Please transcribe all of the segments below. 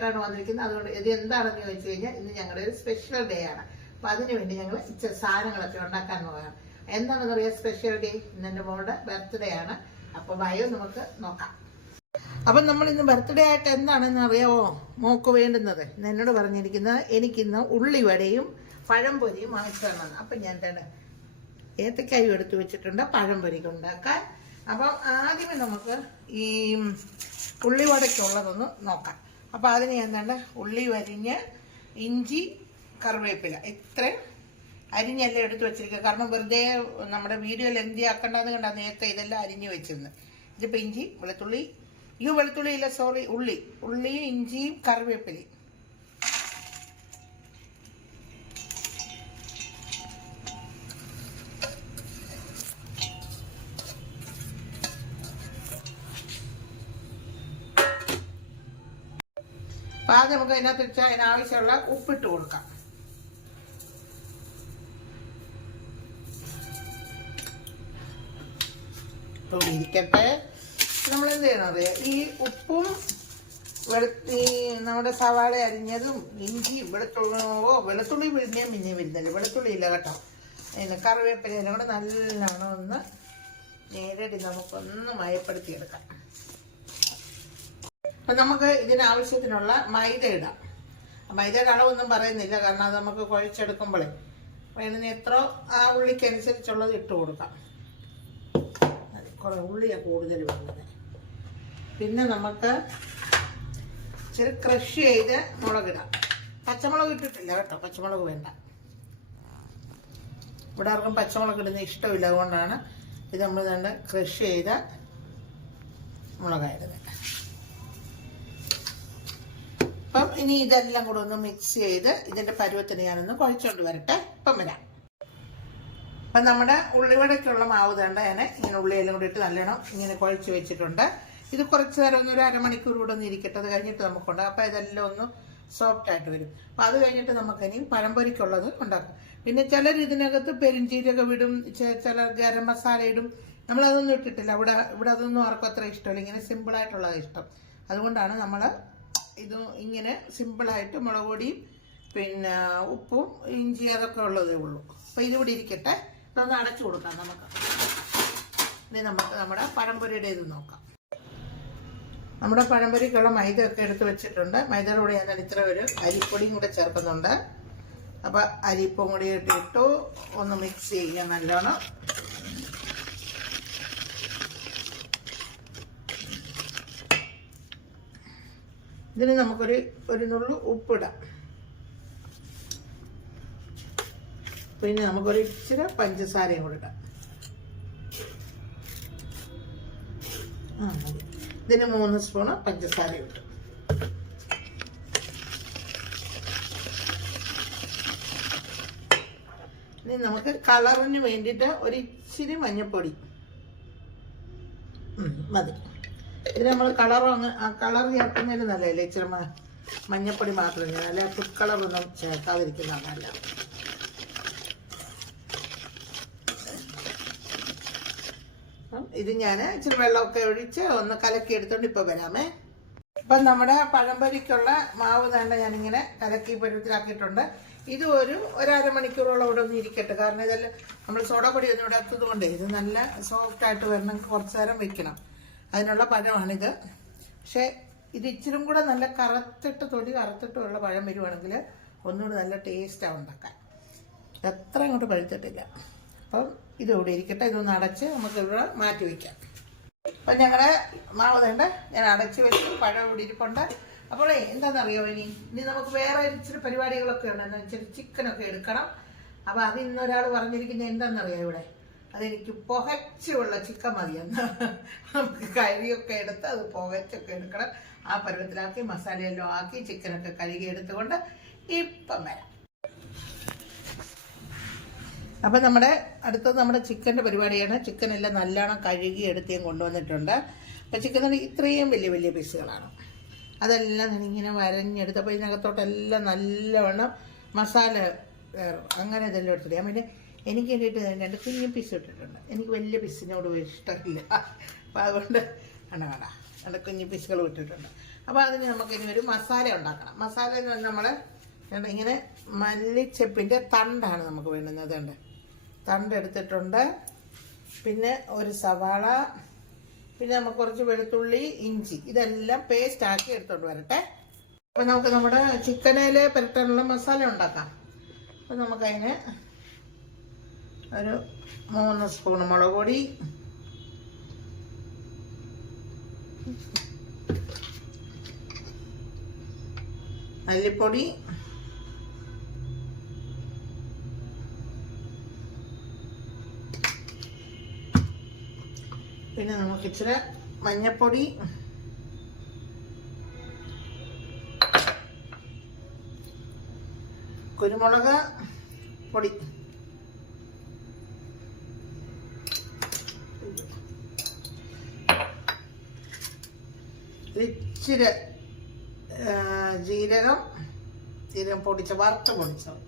ആയിട്ടാണ് വന്നിരിക്കുന്നത്. അതുകൊണ്ട് ഇത് എന്താണെന്ന് ചോദിച്ചു കഴിഞ്ഞാൽ ഇന്ന് ഞങ്ങളുടെ ഒരു സ്പെഷ്യൽ ഡേ ആണ്. അപ്പം അതിനുവേണ്ടി ഞങ്ങൾ ഇച്ചിരി സാധനങ്ങളൊക്കെ ഉണ്ടാക്കാൻ പോവുകയാണ്. എന്താണെന്ന് പറയുക സ്പെഷ്യൽ ഡേ? ഇന്ന് എൻ്റെ മോളുടെ ബർത്ത്ഡേ ആണ്. അപ്പോൾ വയോ നമുക്ക് നോക്കാം. അപ്പം നമ്മൾ ഇന്ന് ബർത്ത്ഡേ ആയിട്ട് എന്താണെന്ന് അറിയാമോ മോക്ക് വേണ്ടുന്നത്? എന്നോട് പറഞ്ഞിരിക്കുന്നത് എനിക്കിന്ന് ഉള്ളിവടയും പഴംപൊരിയും വാങ്ങിച്ചു തരണം. അപ്പം ഞാൻ എന്താണ് ഏത്തക്കായും എടുത്തു വെച്ചിട്ടുണ്ട് പഴംപൊരിക്ക് ഉണ്ടാക്കാൻ. അപ്പം ആദ്യമേ നമുക്ക് ഈ ഉള്ളിവടയ്ക്കുള്ളതൊന്ന് നോക്കാം. അപ്പം അതിന് ഞാൻ എന്താണ് ഉള്ളി അരിഞ്ഞ് ഇഞ്ചി കറിവേപ്പില ഇത്രയും അരിഞ്ഞെല്ലാം എടുത്ത് വെച്ചിരിക്കുക. കാരണം വെറുതെ നമ്മുടെ വീഡിയോയിൽ എന്തി ആക്കേണ്ടതെന്ന് കണ്ടാൽ നേരത്തെ ഇതെല്ലാം അരിഞ്ഞ് വെച്ചിരുന്നു. ഇതിപ്പോൾ ഇഞ്ചി വെളുത്തുള്ളി വെളുത്തുള്ളി ഇല്ല സോറി ഉള്ളിയും ഇഞ്ചിയും കറിവേപ്പിലയും. അപ്പം ആദ്യം നമുക്ക് അതിനകത്ത് വെച്ചാൽ അതിനാവശ്യമുള്ള ഉപ്പിട്ട് കൊടുക്കാം. ഇരിക്കട്ടെ. നമ്മളെന്ത് ചെയ്യണം അറിയാം, ഈ ഉപ്പും ഈ നമ്മുടെ സവാള അരിഞ്ഞതും ഇഞ്ചിയും വെളുത്തുള്ളി പിഴിഞ്ഞാൽ പിന്നെ വരുന്നില്ല, വെളുത്തുള്ളി ഇല്ല കേട്ടോ. പിന്നെ കറിവേപ്പില എല്ലാം കൂടെ നല്ലവണ്ണം ഒന്ന് നേരിട്ട് നമുക്കൊന്ന് മയപ്പെടുത്തിയെടുക്കാം. അപ്പം നമുക്ക് ഇതിനാവശ്യത്തിനുള്ള മൈദ ഇടാം. മൈദയുടെ അളവൊന്നും പറയുന്നില്ല, കാരണം അത് നമുക്ക് കുഴച്ചെടുക്കുമ്പോഴേ വേണമെന്ന് എത്ര ആ ഉള്ളിക്കനുസരിച്ചുള്ളത് ഇട്ട് കൊടുക്കാം. കുറേ ഉള്ളിയാണ് കൂടുതൽ വേണ്ടത്. പിന്നെ നമുക്ക് ഇച്ചിരി ക്രഷ് ചെയ്ത് മുളകിടാം. പച്ചമുളക് ഇട്ടിട്ടില്ല കേട്ടോ, പച്ചമുളക് വേണ്ട. ഇവിടെ ആർക്കും പച്ചമുളക് ഇടുന്ന ഇഷ്ടമില്ല, അതുകൊണ്ടാണ് ഇത് നമ്മൾ തന്നെ ക്രഷ് ചെയ്ത മുളകായിരുന്നത്. അപ്പം ഇനി ഇതെല്ലാം കൂടെ ഒന്ന് മിക്സ് ചെയ്ത് ഇതിൻ്റെ പരുവത്തിന് ഞാനൊന്ന് കുഴച്ചുകൊണ്ട് വരട്ടെ. ഇപ്പം വരാം. അപ്പം നമ്മുടെ ഉള്ളിവടയ്ക്കുള്ള മാവ് തേണ്ട ഞാൻ ഇങ്ങനെ ഉള്ളിയെല്ലാം കൂടി ഇട്ട് നല്ലോണം ഇങ്ങനെ കുഴച്ച് വെച്ചിട്ടുണ്ട്. ഇത് കുറച്ച് നേരം ഒരു അരമണിക്കൂർ കൂടെ ഒന്ന് ഇരിക്കട്ടെ. അത് കഴിഞ്ഞിട്ട് നമുക്കുണ്ട്. അപ്പോൾ ഇതെല്ലാം ഒന്ന് സോഫ്റ്റ് ആയിട്ട് വരും. അപ്പോൾ അത് കഴിഞ്ഞിട്ട് നമുക്കിനി പഴംപൊരിക്കുള്ളത് ഉണ്ടാക്കും. പിന്നെ ചിലർ ഇതിനകത്ത് പെരുംജീരകം ഇടും, ചിലർ ഗരം മസാല ഇടും. നമ്മളതൊന്നും ഇട്ടിട്ടില്ല. ഇവിടെ അതൊന്നും ആർക്കും അത്ര ഇഷ്ടമില്ല. ഇങ്ങനെ സിമ്പിളായിട്ടുള്ളത് ഇഷ്ടം. അതുകൊണ്ടാണ് നമ്മൾ ഇത് ഇങ്ങനെ സിമ്പിളായിട്ട് മുളക് പൊടിയും പിന്നെ ഉപ്പും ഇഞ്ചി അതൊക്കെ ഉള്ളതേ ഉള്ളൂ. അപ്പോൾ ഇതിവിടെ ഇരിക്കട്ടെ. ഇതൊന്ന് അടച്ചു കൊടുക്കാം നമുക്ക്. ഇനി നമുക്ക് നമ്മുടെ പഴംപൊരിയുടെ ഇത് നോക്കാം. നമ്മുടെ പഴംപൊരിക്കുള്ള മൈദ ഒക്കെ എടുത്ത് വെച്ചിട്ടുണ്ട്. മൈദയുടെ കൂടെ ഞാൻ ഇത്ര ഒരു അരിപ്പൊടിയും കൂടെ ചേർക്കുന്നുണ്ട്. അപ്പോൾ അരിപ്പും കൂടി ഇട്ടിട്ടു ഒന്ന് മിക്സ് ചെയ്യാം നല്ലോണം. ഇതിന് നമുക്കൊരു നുള്ളു ഉപ്പിടാം. പിന്നെ നമുക്കൊരു ഇച്ചിരി പഞ്ചസാരയും കൂടെ ഇടാം. ഇതിന് 3 സ്പൂണ് പഞ്ചസാര ഇട്ടു. ഇനി നമുക്ക് കളറിന് വേണ്ടിയിട്ട് ഒരു ഇച്ചിരി മഞ്ഞൾപ്പൊടി മതി. ഇത് നമ്മൾ കളർ ചേർക്കുന്നതിന് നല്ലതല്ലേ, ഇച്ചിരി മഞ്ഞൾപ്പൊടി മാത്രം ഇങ്ങനെ, അല്ലെ ഫുഡ് കളറൊന്നും ചേർക്കാതിരിക്കുന്നതാണ് നല്ലത്. ഇത് ഞാൻ ഇച്ചിരി വെള്ളമൊക്കെ ഒഴിച്ച് ഒന്ന് കലക്കി എടുത്തോണ്ട് ഇപ്പോൾ വരാമേ. അപ്പം നമ്മുടെ പഴംപൊരിക്കുള്ള മാവ് തന്നെ ഞാനിങ്ങനെ കലക്കി പരുവത്തിലാക്കിയിട്ടുണ്ട്. ഇത് ഒരു അരമണിക്കൂറോളം ഇവിടെ ഒന്ന് ഇരിക്കട്ടെ. കാരണം ഇതെല്ലാം നമ്മൾ സോഡാപ്പൊടി ഒന്നും ഇവിടെ എത്തത് കൊണ്ട് ഇത് നല്ല സോഫ്റ്റായിട്ട് വരണം. കുറച്ച് നേരം വെക്കണം. അതിനുള്ള പഴമാണിത്. പക്ഷേ ഇത് ഇച്ചിരും കൂടെ നല്ല തൊലി കറുത്തിട്ടുള്ള പഴം വരുവാണെങ്കിൽ ഒന്നുകൂടി നല്ല ടേസ്റ്റാണ് ഉണ്ടാക്കാൻ. എത്ര ഇങ്ങോട്ട് പഴുത്തിട്ടില്ല. അപ്പം ഇതിവിടെ ഇരിക്കട്ടെ. ഇതൊന്ന് അടച്ച് നമുക്ക് ഇവിടെ മാറ്റി വയ്ക്കാം. അപ്പം ഞങ്ങളുടെ മാവ് തേണ്ട ഞാൻ അടച്ച് വെച്ച് പഴം ഇവിടെ ഇരിപ്പുണ്ട്. അപ്പോളേ എന്താണെന്നറിയോ, ഇനി നമുക്ക് വേറെ ഇച്ചിരി പരിപാടികളൊക്കെ ഉണ്ട്. ഇച്ചിരി ചിക്കനൊക്കെ എടുക്കണം. അപ്പോൾ അത് ഇന്നൊരാൾ പറഞ്ഞിരിക്കുന്നത് എന്താണെന്നറിയാം, ഇവിടെ അതെനിക്ക് പുകച്ചുള്ള ചിക്കൻ മതിയെന്ന്. നമുക്ക് കരിയൊക്കെ എടുത്ത് അത് പുകച്ചൊക്കെ എടുക്കണം. ആ പരുവത്തിലാക്കി മസാലയെല്ലാം ആക്കി ചിക്കനൊക്കെ കഴുകി എടുത്തുകൊണ്ട് ഇപ്പം വരാം. അപ്പം അടുത്തത് നമ്മുടെ ചിക്കൻ്റെ പരിപാടിയാണ്. ചിക്കനെല്ലാം നല്ലോണം കഴുകി എടുത്തേം കൊണ്ടുവന്നിട്ടുണ്ട്. അപ്പം ചിക്കൻ ഇത്രയും വലിയ വലിയ പീസുകളാണ്. അതെല്ലാം ഇങ്ങനെ വരഞ്ഞെടുത്തപ്പോൾ ഇതിനകത്തോട്ടെല്ലാം നല്ലവണ്ണം മസാല കയറും. അങ്ങനെ ഇതെല്ലാം എടുത്തിട്ട് ഞാൻ പിന്നെ എനിക്ക് വേണ്ടിയിട്ട് 2 കുഞ്ഞു പീസ് ഇട്ടിട്ടുണ്ട്. എനിക്ക് വലിയ പീസിനോട് ഇഷ്ടമില്ല. അപ്പോൾ അതുകൊണ്ട് വേണ്ട 2 കുഞ്ഞു പീസുകൾ ഇട്ടിട്ടുണ്ട്. അപ്പോൾ അതിന് നമുക്കിനി ഒരു മസാല ഉണ്ടാക്കണം. മസാല എന്ന് പറഞ്ഞാൽ നമ്മൾ ഇങ്ങനെ മല്ലിച്ചെപ്പിൻ്റെ തണ്ടാണ് നമുക്ക് വേണ്ടുന്നത്. ഉണ്ട് തണ്ട് എടുത്തിട്ടുണ്ട്, പിന്നെ ഒരു സവാള, പിന്നെ നമുക്ക് കുറച്ച് വെളുത്തുള്ളി, ഇഞ്ചി, ഇതെല്ലാം പേസ്റ്റ് ആക്കി എടുത്തോണ്ട് വരട്ടെ. അപ്പോൾ നമുക്ക് നമ്മുടെ ചിക്കനിൽ പുരട്ടാനുള്ള മസാല ഉണ്ടാക്കാം. അപ്പോൾ നമുക്കതിന് ഒരു 3 സ്പൂൺ മുളക് പൊടി, മല്ലിപ്പൊടി, പിന്നെ നമുക്ക് ഇച്ചിരി മഞ്ഞൾപ്പൊടി, കുരുമുളക് പൊടി, ഇച്ചിരി ജീരകം പൊടിച്ച വറുത്ത് പൊടിച്ചത്,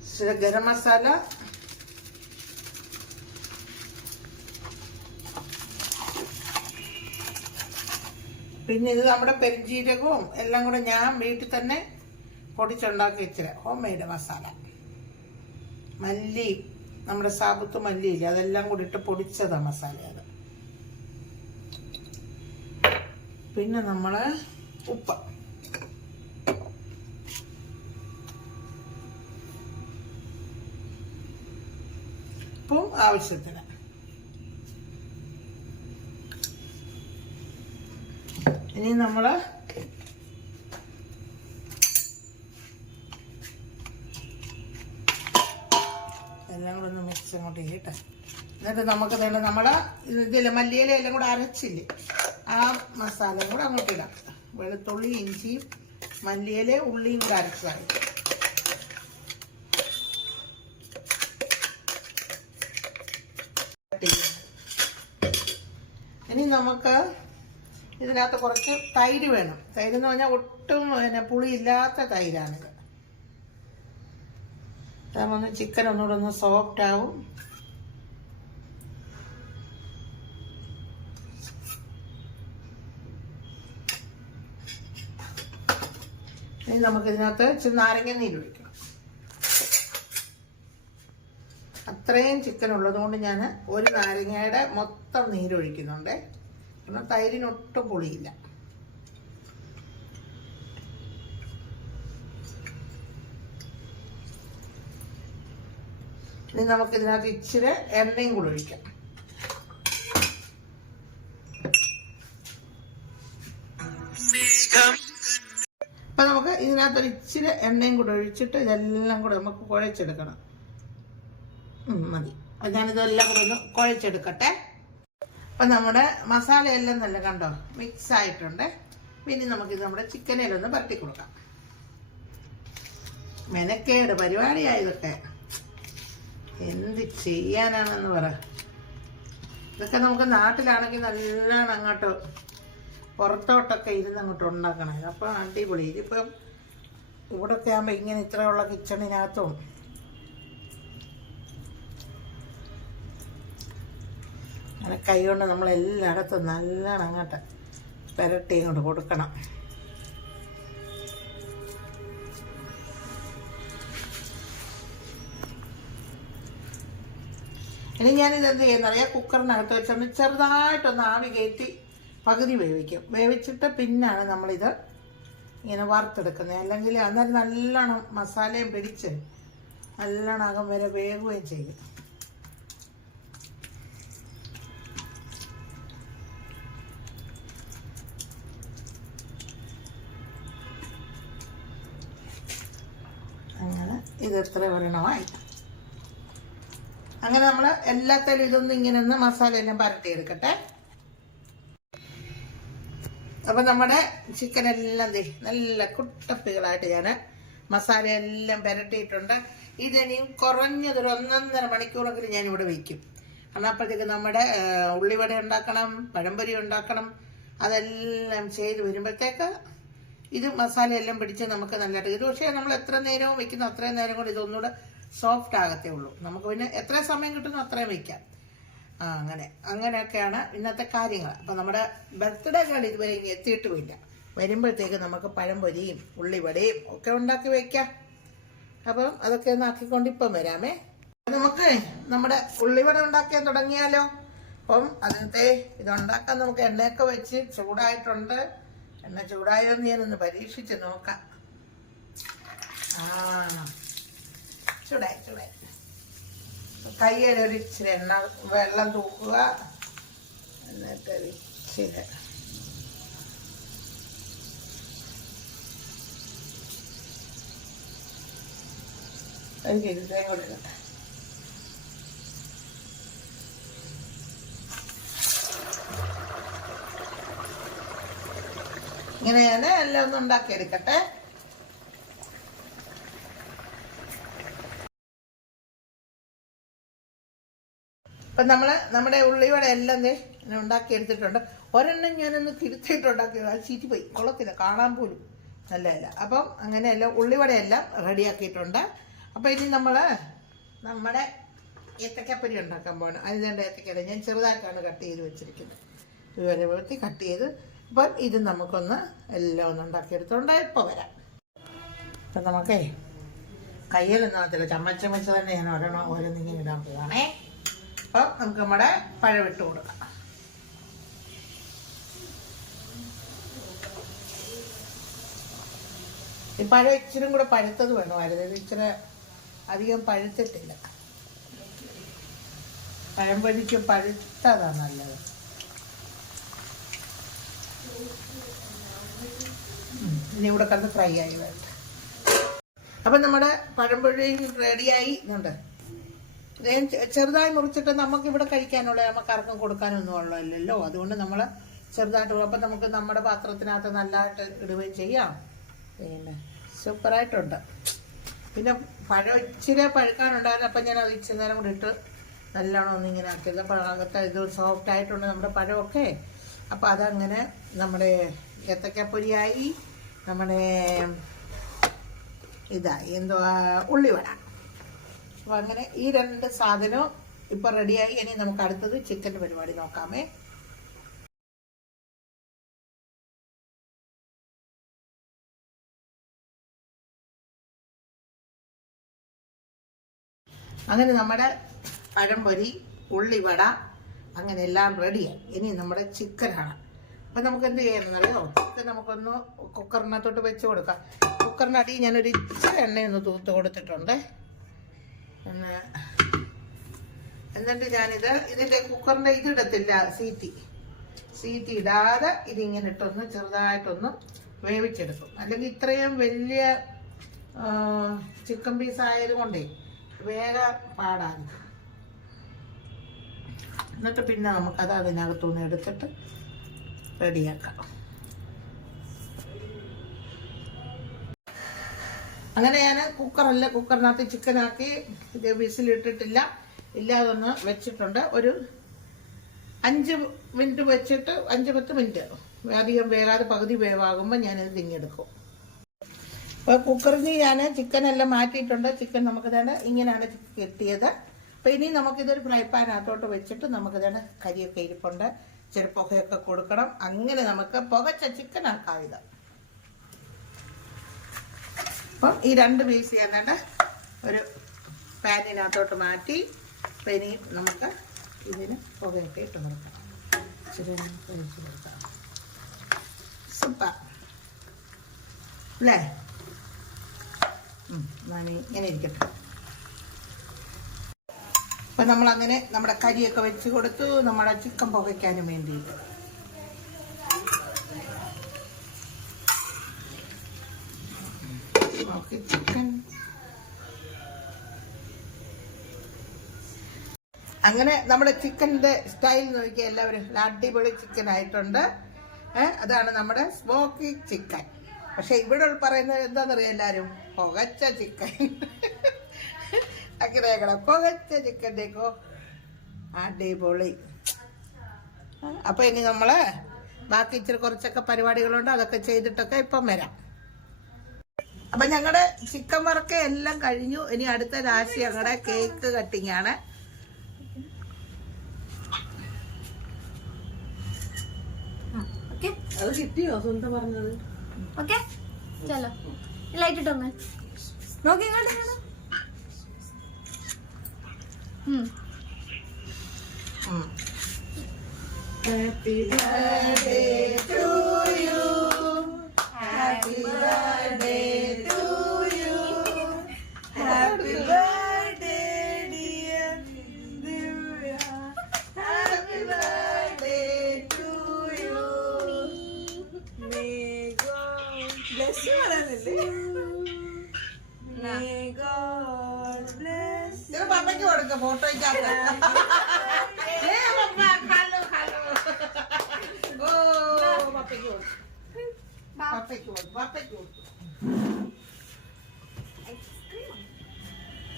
ഇച്ചിരി ഗരം മസാല, പിന്നെ ഇത് നമ്മുടെ പെരുംജീരകവും എല്ലാം കൂടെ ഞാൻ വീട്ടിൽ തന്നെ പൊടിച്ചുണ്ടാക്കി വെച്ചിട്ട് ഹോം മെയ്ഡ് മസാല, മല്ലി, നമ്മുടെ സാബുത്ത് മല്ലിയില്ലേ, അതെല്ലാം കൂടി ഇട്ട് പൊടിച്ചതാ മസാല അത്. പിന്നെ നമ്മൾ ഉപ്പും ആവശ്യത്തിന്. ഇനി നമ്മൾ എല്ലാം കൂടെ ഒന്ന് മിക്സ് അങ്ങോട്ട് ചെയ്യട്ടെ. എന്നിട്ട് നമുക്ക് തന്നെ നമ്മളെ ഇതിൽ മല്ലിയില എല്ലാം കൂടെ അരച്ചില്ലേ, ആ മസാലയും കൂടെ അങ്ങോട്ട് ഇടാം. വെളുത്തുള്ളി, ഇഞ്ചിയും മല്ലിയില, ഉള്ളിയും കൂടെ അരച്ചതായി. ഇനി നമുക്ക് ഇതിനകത്ത് കുറച്ച് തൈര് വേണം. തൈര് എന്ന് പറഞ്ഞാൽ ഒട്ടും പുളിയില്ലാത്ത തൈരാണിത്. അതാകുമ്പോൾ ചിക്കൻ ഒന്നുകൂടെ ഒന്ന് സോഫ്റ്റ് ആവും. ഇനി നമുക്കിതിനകത്ത് ഇച്ചിരി നാരങ്ങ നീര് ഒഴിക്കണം. അത്രയും ചിക്കൻ ഉള്ളതുകൊണ്ട് ഞാൻ ഒരു നാരങ്ങയുടെ മൊത്തം നീരൊഴിക്കുന്നുണ്ട്. കാരണം തൈരിനൊട്ടും പുളിയില്ല. ഇനി നമുക്കിതിനകത്ത് ഇച്ചിരി എണ്ണയും കൂടെ ഒഴിക്കാം. അപ്പം നമുക്ക് ഇതിനകത്തൊരു ഇച്ചിരി എണ്ണയും കൂടെ ഒഴിച്ചിട്ട് ഇതെല്ലാം കൂടെ നമുക്ക് കുഴച്ചെടുക്കണം. മതി. അപ്പം ഞാനിതെല്ലാം കൂടെ ഒന്ന് കുഴച്ചെടുക്കട്ടെ. അപ്പം നമ്മുടെ മസാല എല്ലാം നല്ല കണ്ടോ മിക്സ് ആയിട്ടുണ്ട്. പിന്നെ നമുക്കിത് നമ്മുടെ ചിക്കനിലൊന്ന് പരട്ടി കൊടുക്കാം. മെനക്കേട് പരിപാടിയായതൊക്കെ എന്ത് ചെയ്യാനാണെന്ന് പറ. ഇതൊക്കെ നമുക്ക് നാട്ടിലാണെങ്കിൽ നല്ലോണം അങ്ങോട്ട് പുറത്തോട്ടൊക്കെ ഇരുന്ന് അങ്ങോട്ട് ഉണ്ടാക്കണം. അപ്പോൾ അടിപൊളി. ഇതിപ്പം ഇവിടൊക്കെ ആകുമ്പോൾ ഇങ്ങനെ ഇത്രയുള്ള കിച്ചണിനകത്തും അങ്ങനെ കൈ കൊണ്ട് നമ്മളെല്ലായിടത്തും നല്ലോണം അങ്ങോട്ട് പുരട്ടി ഇങ്ങോട്ട് കൊടുക്കണം. ഇനി ഞാനിത് എന്ത് ചെയ്യുന്നറിയാം, കുക്കറിനകത്ത് വെച്ചൊന്ന് ചെറുതായിട്ടൊന്ന് ആവി കയറ്റി പകുതി വേവിക്കും. വേവിച്ചിട്ട് പിന്നാണ് നമ്മളിത് ഇങ്ങനെ വറുത്തെടുക്കുന്നത്. അല്ലെങ്കിൽ അന്നേരം നല്ലോണം മസാലയും പിടിച്ച് നല്ലോണം അകം വരെ വേകുകയും ചെയ്യും. അങ്ങനെ ഇത് എത്ര ഒരെണ്ണമായി. അങ്ങനെ നമ്മൾ എല്ലാത്തിലും ഇതൊന്നും ഇങ്ങനെ ഒന്ന് മസാല എല്ലാം പരട്ടിയെടുക്കട്ടെ. അപ്പം നമ്മുടെ ചിക്കൻ എല്ലാം നല്ല കുട്ടപ്പികളായിട്ട് ഞാൻ മസാല എല്ലാം പുരട്ടിയിട്ടുണ്ട്. ഇതിനിയും കുറഞ്ഞതൊരു 1.5 മണിക്കൂറെങ്കിലും ഞാനിവിടെ വയ്ക്കും. കാരണം അപ്പോഴത്തേക്ക് നമ്മുടെ ഉള്ളിവട ഉണ്ടാക്കണം, പഴംപൊരി ഉണ്ടാക്കണം. അതെല്ലാം ചെയ്ത് വരുമ്പോഴത്തേക്ക് ഇത് മസാലയെല്ലാം പിടിച്ച് നമുക്ക് നല്ലതായിട്ട് ഇത്. പക്ഷേ നമ്മൾ എത്ര നേരവും വയ്ക്കുന്നു അത്രയും നേരം കൊണ്ട് ഇതൊന്നുകൂടെ സോഫ്റ്റ് ആകത്തേ ഉള്ളൂ. നമുക്ക് പിന്നെ എത്ര സമയം കിട്ടുന്നു അത്രയും വയ്ക്കാം. അങ്ങനെയൊക്കെയാണ് ഇന്നത്തെ കാര്യങ്ങൾ. അപ്പം നമ്മുടെ ബർത്ത്ഡേ കാർഡ് ഇതുവരെ ഇനി എത്തിയിട്ടുമില്ല. വരുമ്പോഴത്തേക്ക് നമുക്ക് പഴംപൊരിയും ഉള്ളിവടയും ഒക്കെ ഉണ്ടാക്കി വയ്ക്കാം. അപ്പം അതൊക്കെ ഒന്ന് ആക്കിക്കൊണ്ട് ഇപ്പം വരാമേ. നമുക്ക് നമ്മുടെ ഉള്ളിവട ഉണ്ടാക്കാൻ തുടങ്ങിയാലോ. അപ്പം അതിനകത്തെ ഇതുണ്ടാക്കാൻ നമുക്ക് എണ്ണയൊക്കെ വെച്ച് ചൂടായിട്ടുണ്ട്. എണ്ണ ചൂടായോന്ന് ഞാനൊന്ന് പരീക്ഷിച്ച് നോക്കാം. ചൂടായി കയ്യിലൊരു ഇച്ചിരി എണ്ണ വെള്ളം തൂക്കുക. എന്നിട്ട് ഇച്ചിരി ഇതേ കൊടുക്കട്ടെ. ഇങ്ങനെയാണ് എല്ലാം ഒന്ന് ഉണ്ടാക്കിയെടുക്കട്ടെ. അപ്പം നമ്മുടെ ഉള്ളിവട എല്ലാം ഉണ്ടാക്കിയെടുത്തിട്ടുണ്ട്. ഒരെണ്ണം ഞാനൊന്ന് തിരുത്തിയിട്ടുണ്ടാക്കിയത്, അത് ചീറ്റി പോയി, കൊള്ളത്തില്ല, കാണാൻ പോലും നല്ലതല്ല. അപ്പം അങ്ങനെയെല്ലാം ഉള്ളിവടയെല്ലാം റെഡിയാക്കിയിട്ടുണ്ട്. അപ്പം ഇനി നമ്മുടെ ഏത്തക്കപ്പൊരി ഉണ്ടാക്കാൻ പോകണം. അതിൻ്റെ ഏത്തക്കല്ല ഞാൻ ചെറുതായിട്ടാണ് കട്ട് ചെയ്ത് വെച്ചിരിക്കുന്നത്. ഇതുവരെ വെളുത്തി കട്ട് ചെയ്ത്. അപ്പം ഇത് നമുക്കൊന്ന് എല്ലാം ഒന്ന് ഉണ്ടാക്കിയെടുത്തോണ്ട് ഇപ്പോൾ വരാം. അപ്പം നമുക്കേ കയ്യിലൊന്നും ആകത്തില്ല, ചമ്മച്ച് തന്നെ ഞാൻ ഓരോന്നിങ്ങനെ ഇടാൻ പോവാണേ. അപ്പം നമുക്ക് നമ്മുടെ പഴം ഇട്ട് കൊടുക്കാം. ഈ പഴം ഇച്ചിരി കൂടെ പഴുത്തത് വേണമായിരുന്നു. ഇത് ഇച്ചിരി അധികം പഴുത്തിട്ടില്ല. പഴംപൊരിക്ക് പഴുത്തതാണ് നല്ലത്. ഇനി ഇവിടെ കണ്ട് ഫ്രൈ ആയി വേണ്ട. അപ്പം നമ്മുടെ പഴംപൊരി റെഡിയായി ഉണ്ട്. ചെറുതായി മുറിച്ചിട്ട് നമുക്കിവിടെ കഴിക്കാനുള്ള, നമുക്ക് ആർക്കും കൊടുക്കാനൊന്നും ഉള്ളതല്ലോ. അതുകൊണ്ട് നമ്മൾ ചെറുതായിട്ട്, അപ്പം നമുക്ക് നമ്മുടെ പാത്രത്തിനകത്ത് നല്ലതായിട്ട് ഇടുകയും ചെയ്യാം. പിന്നെ സൂപ്പറായിട്ടുണ്ട്. പിന്നെ പഴം ഇച്ചിരി പഴുക്കാനുണ്ടായിരുന്നു. അപ്പം ഞാൻ അത് ഇച്ചിരി നേരം കൂടി ഇട്ട് നല്ലോണം ഒന്നിങ്ങനെ ആക്കിയത്. പഴകത്തെ ഇത് സോഫ്റ്റായിട്ടുണ്ട് നമ്മുടെ പഴമൊക്കെ. അപ്പം അതങ്ങനെ നമ്മുടെ ഏത്തക്കപ്പൊരിയായി, നമ്മുടെ എന്തുവാ ഉള്ളിവട. അപ്പം അങ്ങനെ ഈ രണ്ട് സാധനവും ഇപ്പം റെഡിയായി. ഇനി നമുക്ക് അടുത്തത് ചിക്കൻ്റെ പരിപാടി നോക്കാമേ. അങ്ങനെ നമ്മുടെ പഴംപൊരി, ഉള്ളിവട അങ്ങനെ എല്ലാം റെഡിയായി. ഇനി നമ്മുടെ ചിക്കനാണ്. അപ്പം നമുക്ക് എന്ത് ചെയ്യണമെന്നറിയോ, ചിക്കൻ നമുക്കൊന്ന് കുക്കറിനകത്തോട്ട് വെച്ച് കൊടുക്കാം. കുക്കറിനടി ഞാനൊരു ഇച്ചിരി എണ്ണയൊന്ന് തൂത്ത് കൊടുത്തിട്ടുണ്ട്. എന്നിട്ട് ഇതിൻ്റെ കുക്കറിൻ്റെ ഇതിടത്തില്ല, സീറ്റി ഇടാതെ ഇതിങ്ങനെ ഇട്ടൊന്ന് ചെറുതായിട്ടൊന്ന് വേവിച്ചെടുക്കും. അല്ലെങ്കിൽ ഇത്രയും വലിയ ചിക്കൻ പീസ് ആയതുകൊണ്ടേ വേഗം പാടാണ്. എന്നിട്ട് പിന്നെ നമുക്കത് അതിനകത്തുനിന്ന് എടുത്തിട്ട് റെഡിയാക്കാം. അങ്ങനെ ഞാൻ കുക്കറിനകത്ത് ചിക്കനാക്കി ഇത് വിസിലിട്ടിട്ടില്ല, ഇല്ലാതൊന്ന് വെച്ചിട്ടുണ്ട്. ഒരു 5 മിനിറ്റ് വെച്ചിട്ട് 5-10 മിനിറ്റ് അധികം വേകാതെ പകുതി വേവാകുമ്പോൾ ഞാനത് തിങ്ങിയെടുക്കും. അപ്പോൾ കുക്കറിൽ ഞാൻ ചിക്കനെല്ലാം മാറ്റിയിട്ടുണ്ട്. ചിക്കൻ നമുക്ക് തന്നെ ഇങ്ങനെയാണ് കിട്ടിയത്. അപ്പോൾ ഇനി നമുക്കിതൊരു ഫ്രൈ പാനകത്തോട്ട് വെച്ചിട്ട് നമുക്കിതാണ് കരിയൊക്കെ ഇരിപ്പുണ്ട്, ചെറുപ്പുകയൊക്കെ കൊടുക്കണം. അങ്ങനെ നമുക്ക് പുകച്ച ചിക്കൻ ആക്കാം ഇത്. അപ്പം ഈ 2 പീസ് ചെയ്യാനായിട്ട് ഒരു പാനിനകത്തോട്ട് മാറ്റി. അപ്പം ഇനി നമുക്ക് ഇതിന് പുകയൊക്കെ ഇട്ട് കൊടുക്കാം. ഇച്ചിരി കഴിച്ച് കൊടുക്കാം. സൂപ്പർ അല്ലേ? ഇങ്ങനെ ഇരിക്കട്ടെ. അപ്പം നമ്മളങ്ങനെ നമ്മുടെ കരിയൊക്കെ വെച്ച് കൊടുത്തു, നമ്മുടെ ചിക്കൻ പുകയ്ക്കാനും വേണ്ടിയിട്ട്. ചിക്കൻ അങ്ങനെ നമ്മുടെ ചിക്കൻ്റെ സ്റ്റൈൽ നോക്കിയാൽ എല്ലാവരും അടിപൊളി ചിക്കൻ ആയിട്ടുണ്ട്. അതാണ് നമ്മുടെ സ്മോക്കി ചിക്കൻ. പക്ഷെ ഇവിടെ പറയുന്നത് എന്താണെന്നറിയാം എല്ലാവരും, പുകച്ച ചിക്കൻ. അങ്ങനെ പുകച്ച ചിക്കൻ്റെക്കോ അടിപൊളി. അപ്പം ഇനി നമ്മൾ ബാക്കി ഇച്ചിരി കുറച്ചൊക്കെ പരിപാടികളുണ്ട്, അതൊക്കെ ചെയ്തിട്ടൊക്കെ ഇപ്പം വരാം. അപ്പം ഞങ്ങളുടെ ചിക്കൻ വർക്ക് എല്ലാം കഴിഞ്ഞു. ഇനി അടുത്ത രാശി ഞങ്ങളുടെ കേക്ക് കട്ടിങ് ആണ്. അത് കിട്ടിയോ സ്വന്തം പറഞ്ഞത്? ഓക്കെ ചലോ ലൈറ്റ് ഇട്ടൊന്ന് നോക്കി ഇങ്ങോട്ട്. Happy birthday to you. Happy birthday to you. Happy birthday dear Divya. Happy birthday to you. May God bless you. May God bless you. ഇത് പാപ്പയ്ക്ക് കൊടുക്ക ഫോട്ടോയ്ക്കകത്ത്.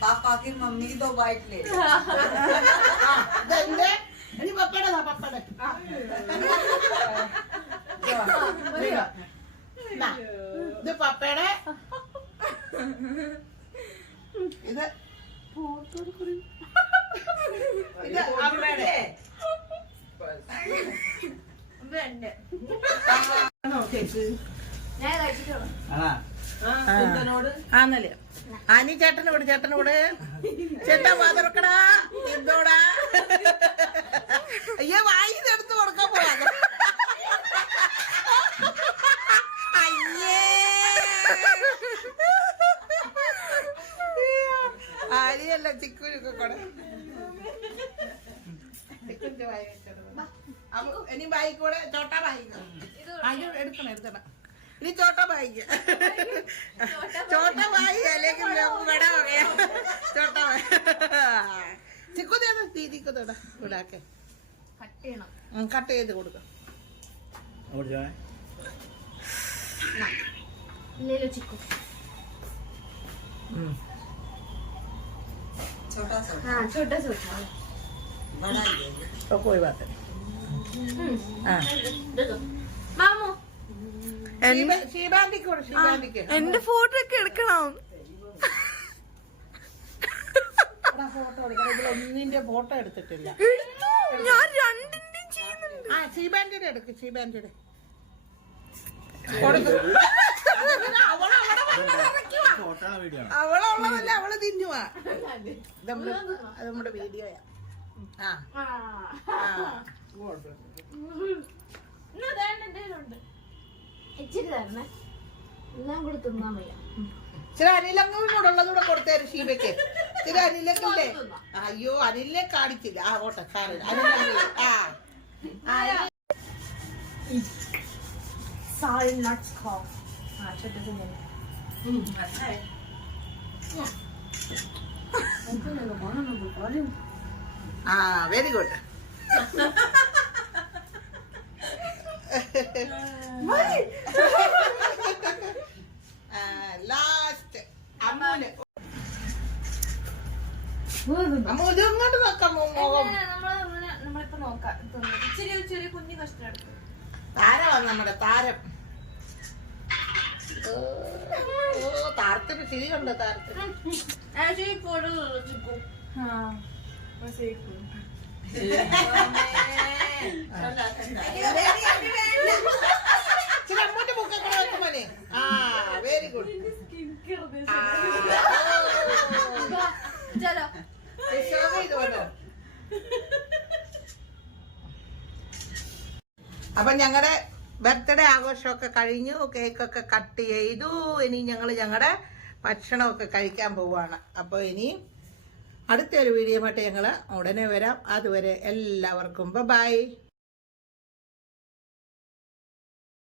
पापा की मम्मी की 2 बाइट ले ഇത് പപ്പയുടെ ഇത് അമ്മയുടെ ആന്നല്ലേ ആനി ചേട്ടന് കൂടെ ചേട്ടാ മാതറക്കടാ എന്തോടാ അയ്യോ വായി എടുത്ത് കൊടുക്കാൻ പോയാ അയ്യേ ആരിയല്ല ചിക്കുനൊക്കെ കൂടെ ചിക്കുന്റെ വായി വെച്ചത് ഇനി ബായി കൂടെ ചോട്ടാ വായിക്കണം എടുക്കണം ഇനി ചോട്ടാ വായിക്ക ചോട്ടാ വായി അല്ലെങ്കിൽ വേടാ പറയാ ചോട്ടാ വായി ചിക്കുതേതാ ദീദിക്കുതോടാ ഇവിടാക്കെ കട്ട് ചെയ്ത് കൊടുക്കാം. छोटा सा छोटा सा बड़ा ही है तो कोई बात नहीं. മാമു ഷീബാന്റിക്ക് എന്റെ ഫോട്ടോ ഒക്കെ എടുക്കണം. ഫോട്ടോ എടുക്കണം. ഇതിലൊന്നിന്റെ ഫോട്ടോ എടുത്തിട്ടില്ല. ഞാൻ രണ്ടിന്റെയും ചെയ്യുന്നുണ്ട്. ഷീബാന്റിയുടെ എടുക്ക്. ഷീബാന്റിയുടെ അവളുള്ളതല്ല അവള് തിന്നുവാ. അത് നമ്മുടെ വീഡിയോയാ. ഇച്ചിരി തരണേ, എല്ലാം കൂടെ തിന്നാൻ വയ്യ. ചില അനിലങ്ങളും കൂടെ ഉള്ളത് കൂടെ കൊടുത്തേരും ഷീബയ്ക്ക്. ചില അനിലക്കില്ലേ? അയ്യോ അനിലിനെ കാണിച്ചില്ല. ഓട്ടെ സാറ് അനിലങ്ങൾ വെരി ഗുഡ്. ലാസ്റ്റ് അമ്മൂന് അമ്മൂ ഇത് ഇങ്ങോട്ട് നോക്കാം. നമ്മളിപ്പോ നോക്കാം. ചെറിയ കുഞ്ഞു കഷ്ടം താരമാണ് നമ്മുടെ താരം. താരത്തിന് ചിരിയുണ്ട്. താരത്തിന് അമ്മൂന്റെ മുഖം കൂടെ വെക്കുമോനെ. Very good. അപ്പൊ ഞങ്ങളുടെ ബർത്ത്ഡേ ആഘോഷമൊക്കെ കഴിഞ്ഞു. കേക്കൊക്കെ കട്ട് ചെയ്തു. ഇനി ഞങ്ങളുടെ ഭക്ഷണമൊക്കെ കഴിക്കാൻ പോവാണ്. അപ്പോൾ ഇനി അടുത്തൊരു വീഡിയോ ആയിട്ട് ഞങ്ങൾ ഉടനെ വരാം. അതുവരെ എല്ലാവർക്കും ബൈ.